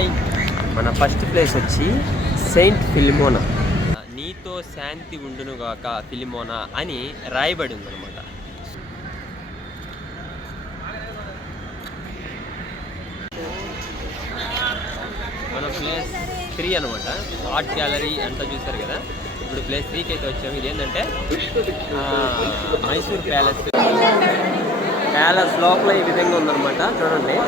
Hi, మన first place వచ్చి Saint ఫిలిమోనా. నీతో శాంతి ఉండునుగాక ఫిలిమోనా అని రాయబడి ఉందన్నమాట. మన ప్లేస్ 3 అనమాట. ఆర్ట్ గ్యాలరీ అంతా చూసారు కదా. ఇప్పుడు ప్లేస్ 3కి అయితే వచ్చాము. ఇది ఏంటంటే మైసూర్ ప్యాలెస్. ప్యాలెస్ లోపల ఈ విధంగా ఉందన్నమాట. చూడండి,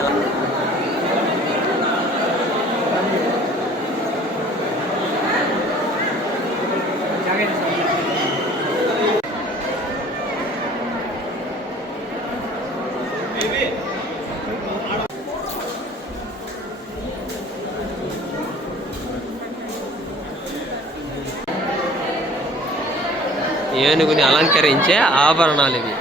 ఏనుగుని అలంకరించే ఆభరణాలు ఇవి.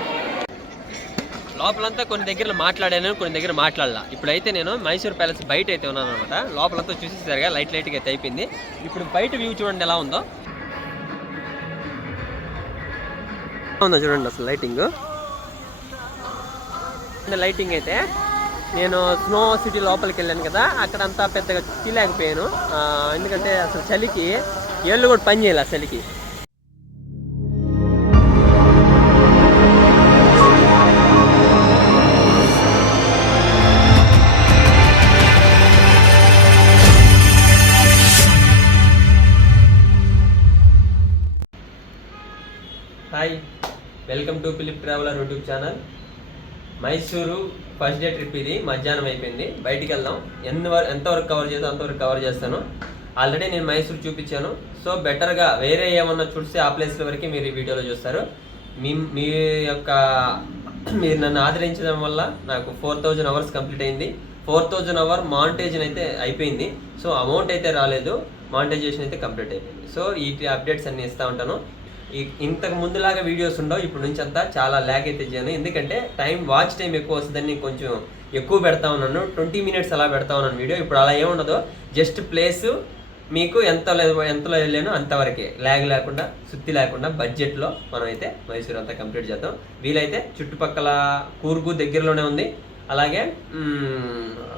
లోపలంతా కొన్ని దగ్గర మాట్లాడాను, కొన్ని దగ్గర మాట్లాడాల. ఇప్పుడైతే నేను మైసూర్ ప్యాలెస్ బయట అయితే ఉన్నాను అనమాట. లోపలంతా చూసేసరిగా లైట్గా అయితే అయిపోయింది. ఇప్పుడు బయట వ్యూ చూడండి ఎలా ఉందో. చూడండి అసలు లైటింగ్ అయితే నేను స్నో సిటీ లోపలికి వెళ్ళాను కదా, అక్కడంతా పెద్దగా తీయలేకపోయాను. ఎందుకంటే అసలు చలికి ఏళ్ళు కూడా పని చేయాలి. చలికి hi, welcome to Philip traveller YouTube channel. Mysuru first day trip ఇది. మధ్యాహ్నం అయిపోయింది. బయటికి వెళ్దాం. ఎంతవరకు కవర్ చేస్తాను అంతవరకు కవర్ చేస్తాను. ఆల్రెడీ నేను మైసూరు చూపించాను. సో బెటర్గా వేరే ఏమన్నా చూస్తే ఆ ప్లేస్ల వరకు మీరు ఈ వీడియోలో చూస్తారు. మీరు నన్ను ఆదరించడం వల్ల నాకు 4000 అవర్స్ కంప్లీట్ అయింది. 4000 అవర్ మానిటైజేషన్ అయితే అయిపోయింది. సో అమౌంట్ అయితే రాలేదు, మానిటైజేషన్ అయితే కంప్లీట్ అయిపోయింది. సో ఈ అప్డేట్స్ అన్నీ ఇస్తూ ఉంటాను. ఇంతకు ముందులాగా వీడియోస్ ఉండవు. ఇప్పుడు నుంచి అంతా చాలా ల్యాగ్ అయితే చేయను. ఎందుకంటే వాచ్ టైం ఎక్కువ వస్తుందని కొంచెం ఎక్కువ పెడతా ఉన్నాను. 20 మినిట్స్ అలా పెడతా ఉన్నాను వీడియో. ఇప్పుడు అలా ఏముండదు. జస్ట్ ప్లేసు మీకు ఎంతలో వెళ్ళాను అంతవరకే, ల్యాగ్ లేకుండా, సుత్తి లేకుండా బడ్జెట్లో మనం అయితే మైసూర్ అంతా కంప్లీట్ చేద్దాం. వీలైతే చుట్టుపక్కల కూర్గు దగ్గరలోనే ఉంది. అలాగే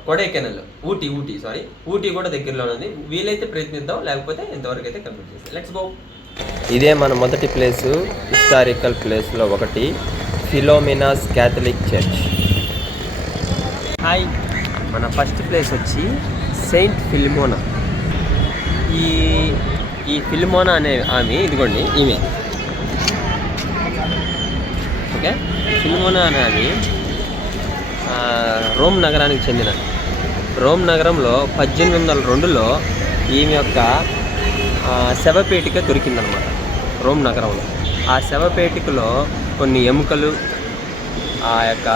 కొడైకెనాల్, ఊటీ కూడా దగ్గరలోనే ఉంది. వీలైతే ప్రయత్నిద్దాం, లేకపోతే ఇంతవరకు అయితే కంప్లీట్ చేస్తాం. Let's go. ఇదే మన మొదటి ప్లేసు, హిస్టారికల్ ప్లేస్లో ఒకటి, ఫిలోమినాస్ క్యాథలిక్ చర్చ్. హాయ్, మన ఫస్ట్ ప్లేస్ వచ్చి సెయింట్ ఫిలిమోనా. ఈ ఫిలిమోనా అనే ఆమె, ఇదిగోండి ఈమె. ఓకే, ఫిలిమోనా అనే ఆమె రోమ్ నగరానికి చెందిన. రోమ్ నగరంలో 1802లో ఈమె యొక్క శవపేటిక దొరికిందనమాట రోమ్ నగరంలో. ఆ శవపేటికలో కొన్ని ఎముకలు, ఆ యొక్క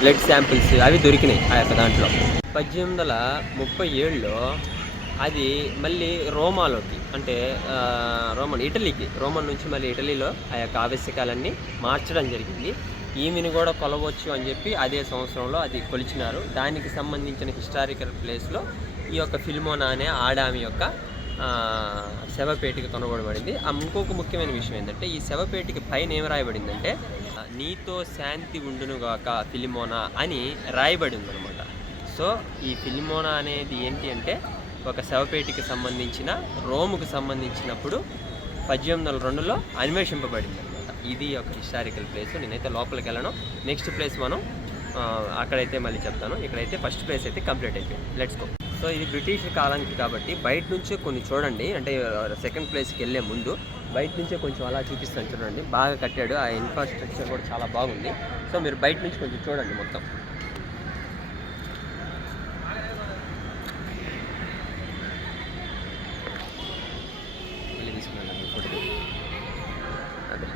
బ్లడ్ శాంపిల్స్ అవి దొరికినాయి ఆ యొక్క దాంట్లో. 1837లో అది మళ్ళీ రోమాలోకి, అంటే రోమన్ నుంచి మళ్ళీ ఇటలీలో ఆ యొక్క ఆవశ్యకాలన్నీ మార్చడం జరిగింది. ఈమెను కూడా కొలవచ్చు అని చెప్పి అదే సంవత్సరంలో అది కొలిచినారు. దానికి సంబంధించిన హిస్టారికల్ ప్లేస్లో ఈ యొక్క ఫిలిమోనా అనే ఆడామి యొక్క శవపేటిక కనుగొనబడింది. ఇంకొక ముఖ్యమైన విషయం ఏంటంటే, ఈ శవపేటిక పైన ఏం రాయబడిందంటే, నీతో శాంతి ఉండునుగాక ఫిలిమోనా అని రాయబడి ఉందన్నమాట. సో ఈ ఫిలిమోనా అనేది ఏంటి అంటే, ఒక శవపేటికి సంబంధించిన, రోముకు సంబంధించినప్పుడు 1802లో అన్వేషింపబడింది అనమాట. ఇది ఒక హిస్టారికల్ ప్లేస్. నేనైతే లోపలికి వెళ్ళను. నెక్స్ట్ ప్లేస్ మనం అక్కడైతే మళ్ళీ చెప్తాను. ఇక్కడైతే ఫస్ట్ ప్లేస్ అయితే కంప్లీట్ అయిపోయింది. Let's go. సో ఇది బ్రిటిష్ కాలానికి కాబట్టి బయట నుంచే కొన్ని చూడండి. అంటే సెకండ్ ప్లేస్కి వెళ్ళే ముందు బయట నుంచే కొంచెం అలా చూపిస్తాను చూడండి. బాగా కట్టాడు. ఆ ఇన్ఫ్రాస్ట్రక్చర్ కూడా చాలా బాగుంది. సో మీరు బయట నుంచి కొంచెం చూడండి మొత్తం. మళ్ళీ తీసుకున్నాను ఫోటో. అదే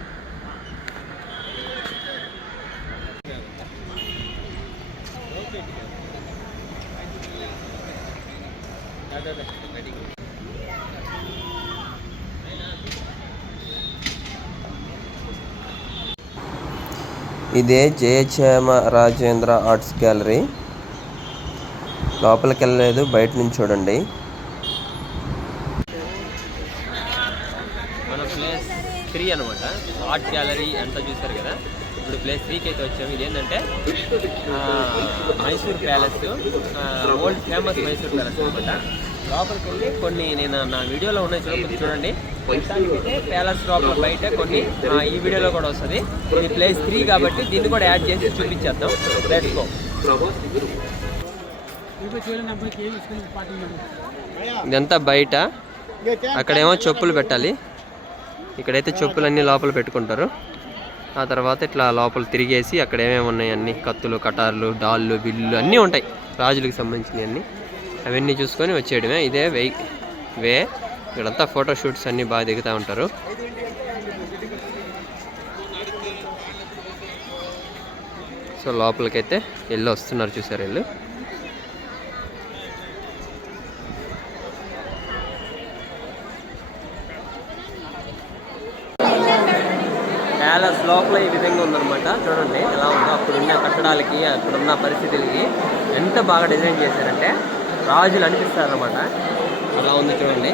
ఇదే జయచేమ రాజేంద్ర ఆర్ట్స్ గ్యాలరీ. లోపలికి వెళ్ళలేదు, బయట నుంచి చూడండి. మన ప్లేస్ 3 అనమాట. ఆర్ట్ గ్యాలరీ అంతా చూసారు కదా. ఇప్పుడు ప్లేస్ 3కి అయితే వచ్చాము. ఇది ఏంటంటే Mysore palace, old famous Mysore palace అనమాట. లోపలికి వెళ్ళి కొన్ని నేను నా వీడియోలో ఉన్నాయి చూడండి. అయితే ప్యాలెస్ లోపల బయట కొన్ని ఈ వీడియోలో కూడా వస్తుంది. ఇది ప్లేస్ 3 కాబట్టి దీన్ని కూడా యాడ్ చేసి చూపించేద్దాం. Let's go. ఇదంతా బయట, అక్కడేమో చెప్పులు పెట్టాలి, ఇక్కడైతే చెప్పులన్నీ లోపల పెట్టుకుంటారు. ఆ తర్వాత ఇట్లా లోపల తిరిగేసి అక్కడ ఏమేమి ఉన్నాయి అన్ని కత్తులు, కటార్లు, డాళ్ళు, బిల్లు అన్నీ ఉంటాయి రాజులకు సంబంధించినవి అన్నీ. అవన్నీ చూసుకొని వచ్చేయడమే. ఇదే వే ఇక్కడంతా ఫోటోషూట్స్ అన్నీ బాగా దిగుతూ ఉంటారు. సో లోపలికైతే వెళ్ళి వస్తున్నారు, చూసారు వీళ్ళు. ప్యాలెస్ లోపల ఈ విధంగా ఉందన్నమాట. చూడండి ఎలా ఉందో. అప్పుడున్న కట్టడాలకి, అప్పుడున్న పరిస్థితులకి ఎంత బాగా డిజైన్ చేశారంటే రాజులు అనిపిస్తారన్నమాట. అలా ఉంది చూడండి.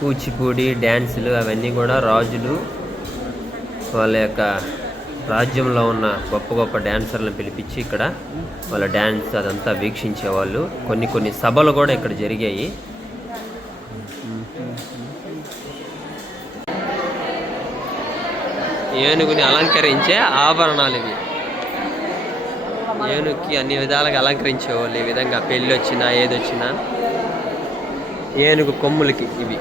కూచిపూడి డ్యాన్సులు అవన్నీ కూడా రాజులు వాళ్ళ యొక్క రాజ్యంలో ఉన్న గొప్ప గొప్ప డ్యాన్సర్లను పిలిపించి ఇక్కడ వాళ్ళ డ్యాన్స్ అదంతా వీక్షించేవాళ్ళు. కొన్ని సభలు కూడా ఇక్కడ జరిగాయి. ఏనుగుని అలంకరించే ఆభరణాలు ఇవి. ఏనుగుకి అన్ని విధాలుగా అలంకరించేవాళ్ళు. ఈ విధంగా పెళ్ళి వచ్చినా ఏదొచ్చినా ఏనుగు కొమ్ములకి ఇవి.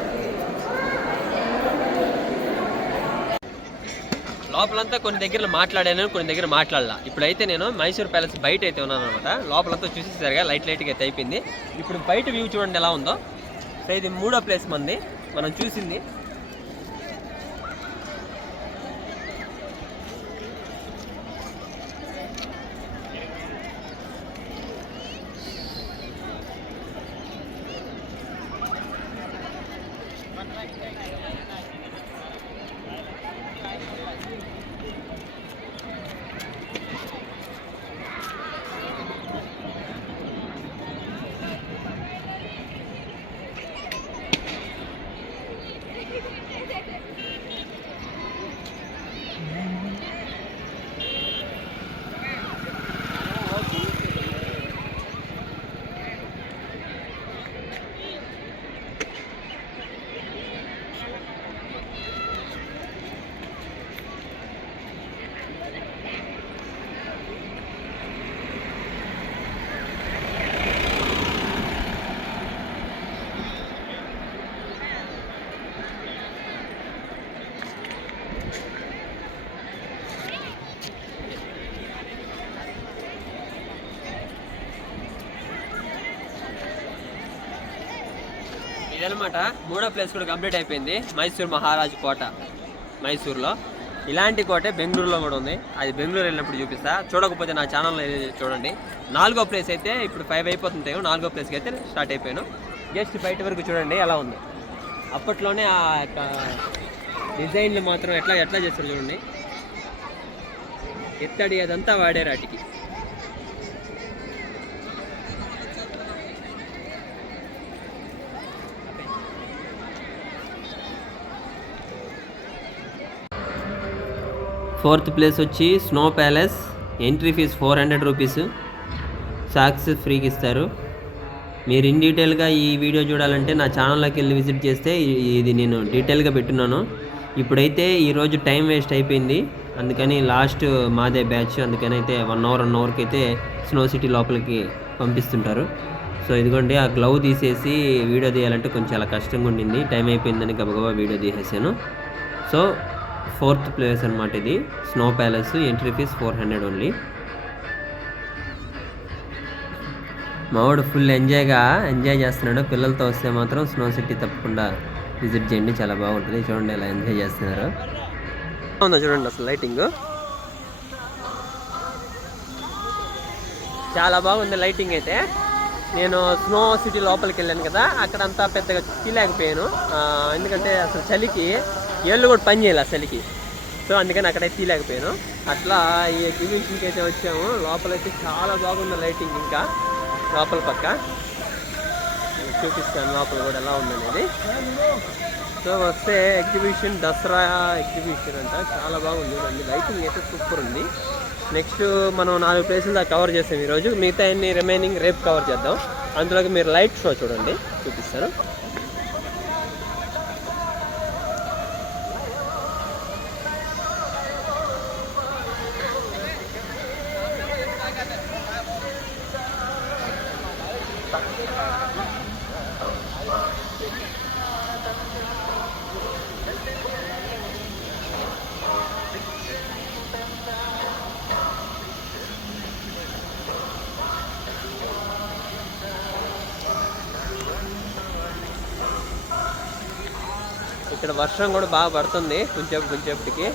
లోపలంతా కొన్ని దగ్గర మాట్లాడాను, కొన్ని దగ్గర మాట్లాడాల. ఇప్పుడైతే నేను మైసూర్ ప్యాలెస్ బయట అయితే ఉన్నాను అనమాట. లోపలంతా చూసేసరిగా లైట్గా అయితే అయిపోయింది. ఇప్పుడు బయట వ్యూ చూడండి ఎలా ఉందో. సో ఇది 3వ ప్లేస్ మనం చూసింది. ఇదనమాట 3వ ప్లేస్ కూడా కంప్లీట్ అయిపోయింది. మైసూర్ మహారాజు కోట మైసూర్లో. ఇలాంటి కోటే బెంగళూరులో కూడా ఉంది. అది బెంగళూరు వెళ్ళినప్పుడు చూపిస్తా. చూడకపోతే నా ఛానల్లో చూడండి. 4వ ప్లేస్ అయితే ఇప్పుడు 5 అయిపోతుంది. 4వ ప్లేస్కి అయితే స్టార్ట్ అయిపోయాను. జస్ట్ బయట వరకు చూడండి ఎలా ఉంది. అప్పట్లోనే ఆ యొక్క డిజైన్లు మాత్రం ఎట్లా చేస్తారు చూడండి. ఎత్తడి అదంతా వాడారు వాటికి. ఫోర్త్ ప్లేస్ వచ్చి snow palace. Entry fees 400 rupees. Socks ఫ్రీకి ఇస్తారు. మీరు ఇన్ డీటెయిల్గా ఈ వీడియో చూడాలంటే నా ఛానల్లోకి వెళ్ళి విజిట్ చేస్తే ఇది నేను డీటెయిల్గా పెట్టున్నాను. ఇప్పుడైతే ఈరోజు టైం వేస్ట్ అయిపోయింది, అందుకని లాస్ట్ మాదే బ్యాచ్, అందుకని అయితే 1 అవర్కి అయితే స్నో సిటీ లోపలికి పంపిస్తుంటారు. సో ఇదిగోండి ఆ గ్లౌ తీసేసి వీడియో తీయాలంటే కొంచెం చాలా కష్టంగా ఉండింది. టైం అయిపోయిందని గబగబా వీడియో తీసేసాను. సో 4th ప్లేస్ అనమాట ఇది snow palace. Entry fees 400 only. మావాడు ఫుల్ ఎంజాయ్ చేస్తున్నాడు. పిల్లలతో వస్తే మాత్రం స్నో సిటీ తప్పకుండా విజిట్ చేయండి, చాలా బాగుంటుంది. చూడండి ఎలా ఎంజాయ్ చేస్తున్నారు. ఉందా చూడండి అసలు లైటింగ్ చాలా బాగుంది. లైటింగ్ అయితే నేను స్నో సిటీ లోపలికి వెళ్ళాను కదా, అక్కడంతా పెద్దగా తీయలేకపోయాను, ఎందుకంటే అసలు చలికి ఏళ్ళు కూడా పని చేయాలి ఆ చలికి. సో అందుకని అక్కడైతే తీయలేకపోయాను. అట్లా ఈ ఎగ్జిబిషన్కి అయితే వచ్చాము. లోపలైతే చాలా బాగుంది లైటింగ్. ఇంకా లోపల పక్క చూపిస్తాను లోపల కూడా ఎలా ఉందనేది. సో వస్తే ఎగ్జిబిషన్ దసరా ఎగ్జిబిషన్ అంట, చాలా బాగుంది. లైటింగ్ అయితే సూపర్ ఉంది. నెక్స్ట్ మనం 4 ప్లేసులు దాకా కవర్ చేస్తాం ఈరోజు. మిగతా అన్ని రిమైనింగ్ రేపు కవర్ చేద్దాం. అందులోకి మీరు లైట్ షో చూడండి, చూపిస్తాను. ఇక్కడ వర్షం కూడా బాగా పడుతుంది కొంచెంసేపటికి.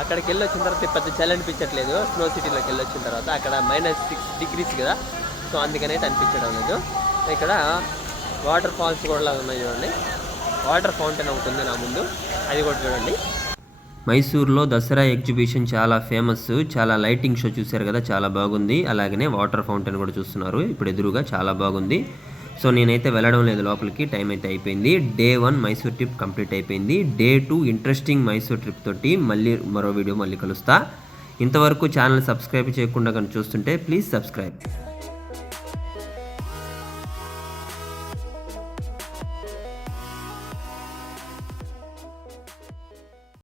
అక్కడికి వెళ్ళి వచ్చిన తర్వాత పెద్ద చలి అనిపించట్లేదు. స్నో సిటీలోకి వెళ్ళి వచ్చిన తర్వాత అక్కడ -6 degrees కదా, సో అందుకని అయితే అనిపించడం లేదు. ఇక్కడ వాటర్ ఫాల్స్ కూడా ఉన్నాయి చూడండి. వాటర్ ఫౌంటైన్ ఒకటి ఉంది నా ముందు, అది కూడా చూడండి. మైసూర్లో దసరా ఎగ్జిబిషన్ చాలా ఫేమస్. చాలా లైటింగ్ షో చూశారు కదా, చాలా బాగుంది. అలాగనే వాటర్ ఫౌంటైన్ కూడా చూస్తున్నారు ఇప్పుడు ఎదురుగా, చాలా బాగుంది. సో నేనైతే వెళ్ళడం లేదు లోపలికి, టైం అయితే అయిపోయింది. డే 1 మైసూర్ ట్రిప్ కంప్లీట్ అయిపోయింది. డే 2 ఇంట్రెస్టింగ్ మైసూర్ ట్రిప్ తోటి మళ్ళీ మరో వీడియో కలుస్తా. ఇంతవరకు ఛానల్ సబ్స్క్రైబ్ చేయకుండా కానీ చూస్తుంటే ప్లీజ్ సబ్స్క్రైబ్.